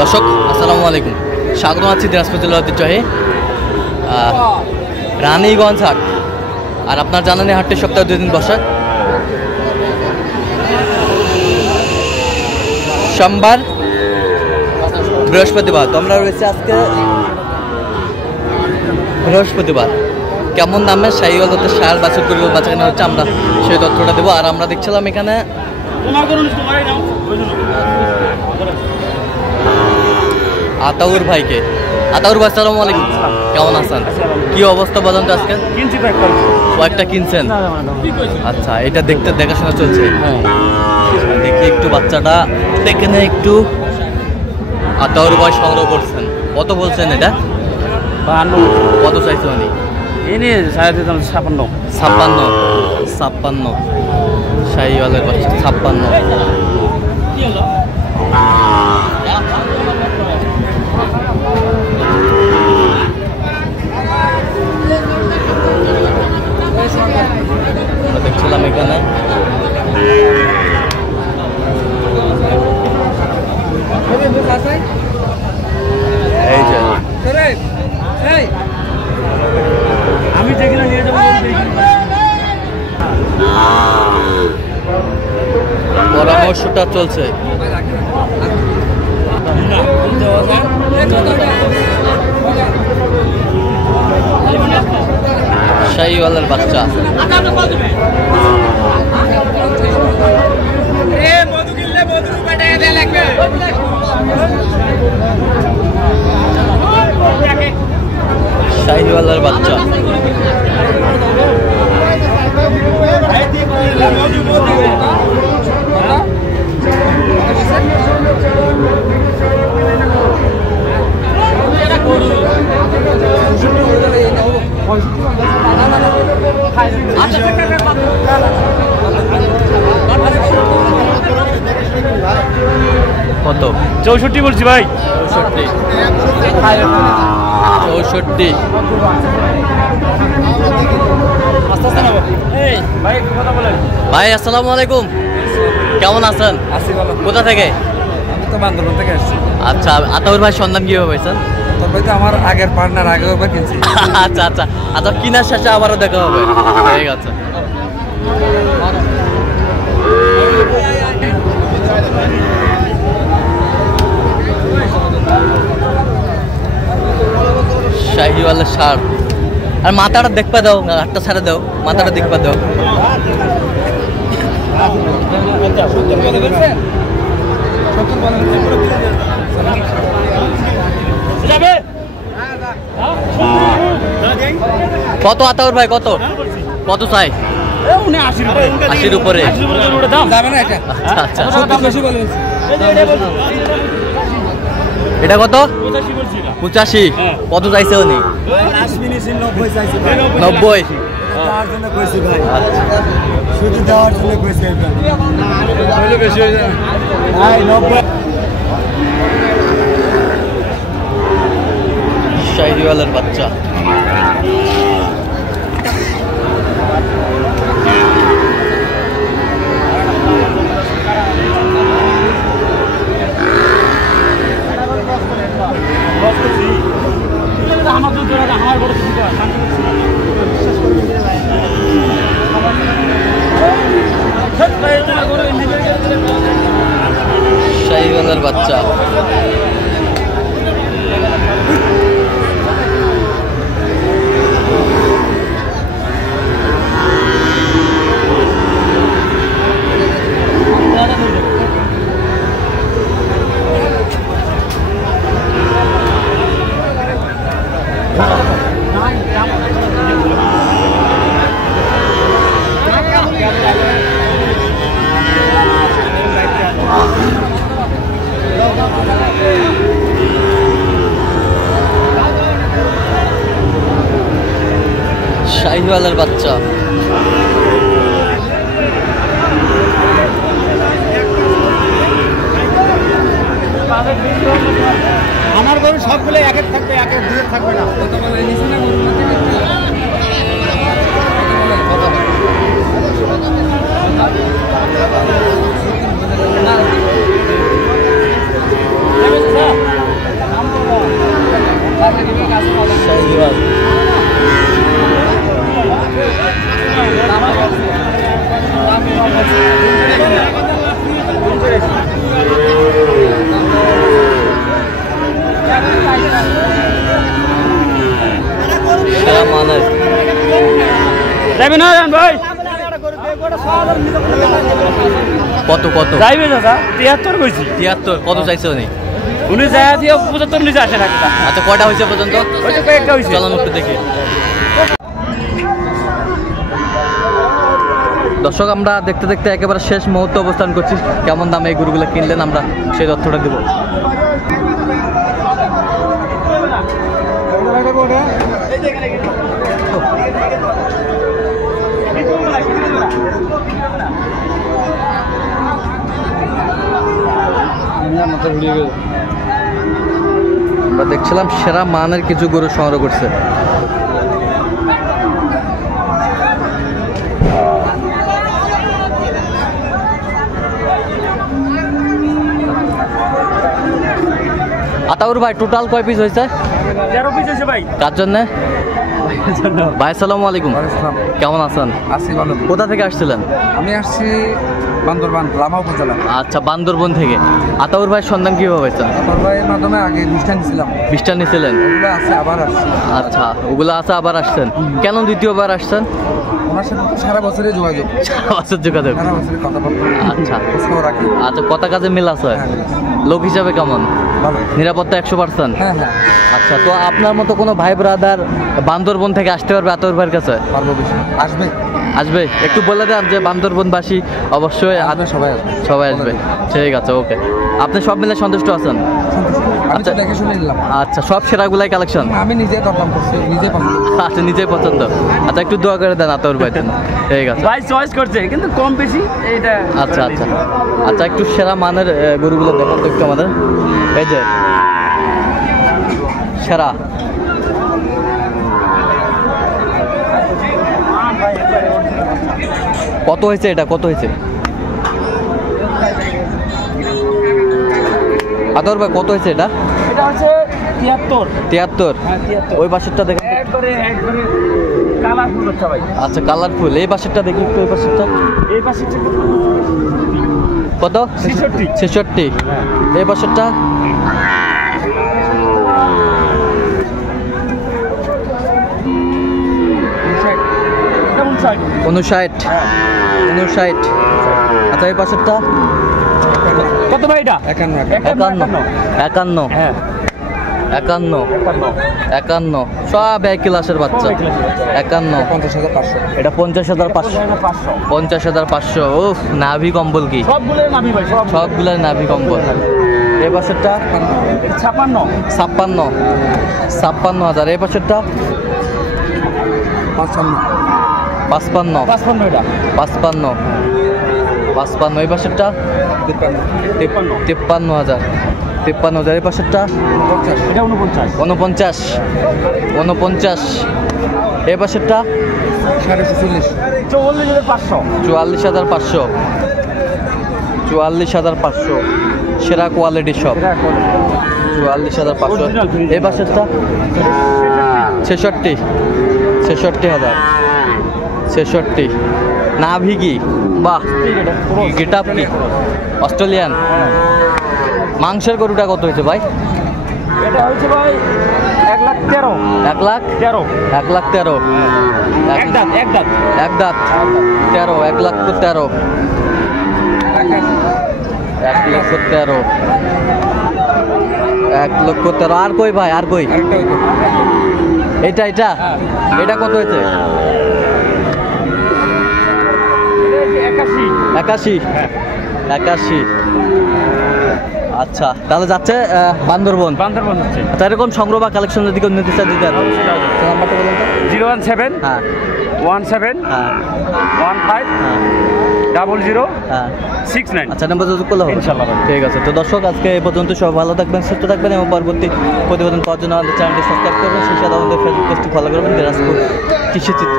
দর্শক আসসালামু আলাইকুম, স্বাগত আছি দিনাজপুর জেলার ঐতিহ্যবাহী রানীগঞ্জ হাট। আর আপনার জানেন হাটটি সপ্তাহে 2 দিন বসে, সোমবার বৃহস্পতিবার। তো আমরা রয়েছে আজকে বৃহস্পতিবার। কেমন দামে শাহিওয়াল হতে সার বাছুর করে বাঁচানো হচ্ছে, আমরা সেই তথ্যটা দেবো। আর আমরা দেখছিলাম এখানে আতাউর ভাইকে। আতাউর ভাই আসসালামু আলাইকুম, কেমন আছেন? কি অবস্থা বলেন তো আজকে? কয়েকটা কিনছেন? আচ্ছা, এটা দেখাশোনা চলছে। দেখি একটু বাচ্চাটা দেখে নে একটু। আতাউর ভাই সংগ্রহ করছেন, কত বলছেন এটা? 52। কত চাইছে উনি? এনে 56। 56 শাহিওয়ালের বাচ্চা 56। দেখছিলাম এখানে এই যে আমি যেখানে নিয়ে যাবো পরামর্শটা চলছে। শাহিওয়ালের বাচ্চা শাহিওয়ালের বাচ্চা কত? 64 বলছি ভাই। 64। ভাই আসসালামু আলাইকুম, কেমন আছেন? কোথা থেকে? আমি তো বান্দরবান থেকে আসছি। আচ্ছা, আতাউর ভাই সন্ধান কিভাবে পাইছেন? তোর ভাই তো আমার আগের পার্টনার, আগেও একবার কিনছি। আচ্ছা আচ্ছা আচ্ছা, কিনার শেষে আবারও দেখা হবে। ঠিক আছে। শাহিওয়ালের সার। আর মাথাটা দেখবা দাও, হাতটা ছাড়া দাও, মাথাটা দেখবা দাও। কত আতাউর ভাই, কত কত চাই? 80-র উপরে। আচ্ছা আচ্ছা, এটা কত? 85। কত চাইছে উনি? 90। শাহিওয়ালের বাচ্চা শাহিওয়ালের বাচ্চা শাহিওয়ালের বাচ্চা আমার গরু সবগুলো একের থাকবে, একের দুয়ের থাকবে না। না যাইবে না ভাই কত কত যাইবে দাদা 73 কইছি 73 কত চাইছে উনি? উনি যায় দিয়ে 75 নিচে আসে না আচ্ছা কয়টা হয়েছে পর্যন্ত? ওই তো কয়েকটা হইছে চলুন একটু দেখি। দর্শক আমরা দেখতে দেখতে একেবারে শেষ মুহূর্তে অবস্থান করছি। কেমন দামে এই গরুগুলো কিনলেন আমরা সেই তথ্যটা দেবো। আমরা দেখছিলাম সেরা মানের কিছু গরু সংগ্রহ করছে। আতাউর ভাই টোটাল কয় পিস হয়েছে? 13 পিস হইছে ভাই। কার জন্য? ভাই আসসালামু আলাইকুম, কেমন আছেন? আসি ভালো। কোথা থেকে আসছিলেন? আমি আসছি বান্দরবান লামা উপজেলা। আচ্ছা বান্দরবন থেকে। আতাউর ভাই সন্ধান কিভাবে হয়েছে? আমার ভাইয়ের মাধ্যমে আগে 20টা নিয়েছিলাম, 20টা নিয়েছিলেন? ওগুলো আছে আবার আসছি। আচ্ছা ওগুলো আছে আবার আসছেন কেন? দ্বিতীয়বার আসছেন? ওনার সাথে তো সারা বছরই যোগাযোগ, আচ্ছা যোগাযোগ। সারা বছরই কথাবার্তা আচ্ছা খোঁজখবর রাখি। আচ্ছা কথা কাজে মিল আছে? হ্যাঁ, লোক হিসাবে কেমন? ভালো। নিরাপত্তা 100%? হ্যাঁ হ্যাঁ আচ্ছা তো আপনার মতো কোনো ভাই ব্রাদার বান্দরবন থেকে আসতে পারবে আতাউর ভাইয়ের কাছে? পারবো বেশি। আসবে আসবে? একটু বলে দেন যে বান্দরবনবাসী অবশ্যই আসবে, সবাই আসবে। সবাই আসবে। ঠিক আছে ওকে। আপনি সব মিলে সন্তুষ্ট আছেন? আমি তো আচ্ছা। দেখে শুনে নিলাম। আচ্ছা সব সেরাগুলাই কালেকশন? আমি নিজে দরদাম করছি, নিজে পছন্দ। আচ্ছা নিজেই পছন্দ। আচ্ছা একটু দোয়া করে দেন আতাউর ভাই। ঠিক আছে ভাই চয়েস করছে কিন্তু কম বেশি এইটা। আচ্ছা আচ্ছা আচ্ছা একটু সেরা মানের গরুগুলো দেখান তো একটু আমাদের। এই যে সেরা কত হয়েছে এটা? কত হয়েছে আতাউর ভাই? কত হয়েছে এটা? এটা হচ্ছে 73। 73? হ্যাঁ 73। ওই পাশেরটা দেখেন। একবারে কালারফুল হচ্ছে ভাই। আচ্ছা কালারফুল। এই পাশেরটা দেখি একটু। এই পাশেরটা এই পাশে কত? 66। 66? এই পাশেরটা এটা 59? 59? আচ্ছা এই পাশেরটা কত ভাই এটা? 51। 51? হ্যাঁ 51? 51 সব এক ক্লাসের বাচ্চা। 51? 50,500। এটা 50,500? 50,500? উফ নাভি কম্বল কি সবগুলো নাবি ভাই সব। সবগুলোর নাভি কম্বল। এই পাশেরটা 56। 56? 56,000? এই পাশেরটা 55। 55? 55 এটা 55? 55? এই পাশেরটা 53,000? 53,000? এই পাশেরটা এটা 49। 49? 49? এই পাশেরটা 46,500। 44,500। 44,500? 44,500 সেরা কোয়ালিটি সব। 44,500? এই পাশেরটা 66? 66,000? 66? না ভিগি? বাহ গেটআপ কি অস্ট্রেলিয়ান? মাংসের গরুটা কত হয়েছে ভাই? এটা হচ্ছে ভাই 1,13,000। 1 লাখ? 13। 1 লাখ 13? এক দাঁত এক দাঁত। এক দাঁত 13? 1 লাখ 13? 1 লক্ষ 13? 1 লক্ষ 13? আর কই ভাই? আর কই? আরেকটা হইতো। এটা এটা এটা কত হয়েছে? 81। 81? 81? আচ্ছা তাহলে যাচ্ছে বান্দরবন। বান্দরবান হচ্ছে। তা এরকম সংগ্রহ বা কালেকশন যদি কেউ নিতে চায় দিতে পারবে? নাম্বারটা বলুন তো। 017 হ্যাঁ 17 হ্যাঁ 15 00 হ্যাঁ 69। আচ্ছা নাম্বার যোগাযোগ করলে হবে ইনশাআল্লাহ। ঠিক আছে। তো দর্শক আজকে এই পর্যন্ত সব ভালো থাকবেন, সুস্থ থাকবেন এবং পরবর্তী প্রতিবেদন পাওয়ার জন্য আমাদের চ্যানেলটি সাবস্ক্রাইব করবেন, সেই সাথে আমাদের ফেসবুক পেজটি ফলো করবেন দিনাজপুর কৃষি চিত্র।